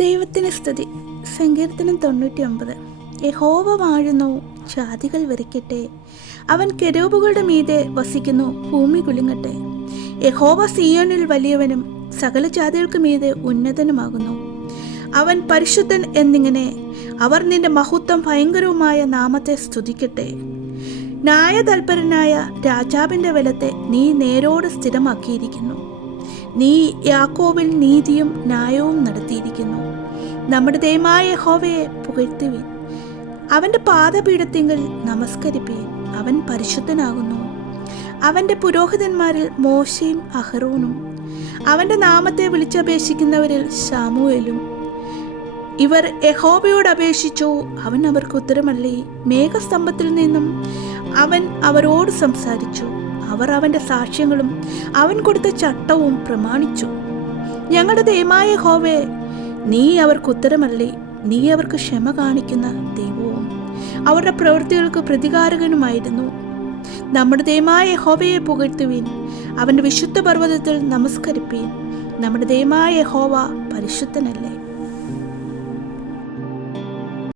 ദൈവത്തിന് സ്തുതി. സങ്കീർത്തനം 99. യഹോവ വാഴുന്നു, ജാതികൾ വിറയ്ക്കട്ടെ. അവൻ കെരൂബുകളുടെ മീതെ വസിക്കുന്നു, ഭൂമി കുലുങ്ങട്ടെ. യഹോവ സിയോനിൽ വലിയവനും സകല ജാതികൾക്ക് മീതെ ഉന്നതനുമാകുന്നു. അവൻ പരിശുദ്ധൻ എന്നിങ്ങനെ അവർ നിന്റെ മഹത്വം ഭയങ്കരവുമായ നാമത്തെ സ്തുതിക്കട്ടെ. ന്യായതൽപരനായ രാജാവിൻ്റെ ബലത്തെ നീ നേരോട് സ്ഥിരമാക്കിയിരിക്കുന്നു. നീ യാക്കോബിൽ നീതിയും ന്യായവും നടത്തിയിരിക്കുന്നു. നമ്മുടെ ദൈവമായ യഹോവയെ പുകഴ്ത്തുവിൻ. അവൻ്റെ പാദപീഠത്തിങ്കൽ നമസ്കരിപ്പീൻ. അവൻ പരിശുദ്ധനാകുന്നു. അവൻ്റെ പുരോഹിതന്മാരിൽ മോശയും അഹരോനും, അവൻ്റെ നാമത്തെ വിളിച്ചപേക്ഷിക്കുന്നവരിൽ ശമൂവേലും. ഇവർ യഹോവയോട് അപേക്ഷിച്ചു, അവൻ അവർക്ക് ഉത്തരമല്ലി. മേഘസ്തംഭത്തിൽ നിന്നും അവൻ അവരോട് സംസാരിച്ചു. അവർ അവൻ്റെ സാക്ഷ്യങ്ങളും അവൻ കൊടുത്ത ചട്ടവും പ്രമാണിച്ചു. ഞങ്ങളുടെ ദൈവമായ യഹോവേ, നീ അവർക്ക് ഉത്തരമല്ലി. നീ അവർക്ക് ക്ഷമ കാണിക്കുന്ന ദൈവവും അവരുടെ പ്രവൃത്തികൾക്ക് പ്രതികാരകനുമായിരുന്നു. നമ്മുടെ ദൈവമായ യഹോവയെ പുകഴ്ത്തുവിൻ. അവൻ്റെ വിശുദ്ധ പർവ്വതത്തിൽ നമസ്കരിപ്പീൻ. നമ്മുടെ ദൈവമായ യഹോവ പരിശുദ്ധനല്ലേ.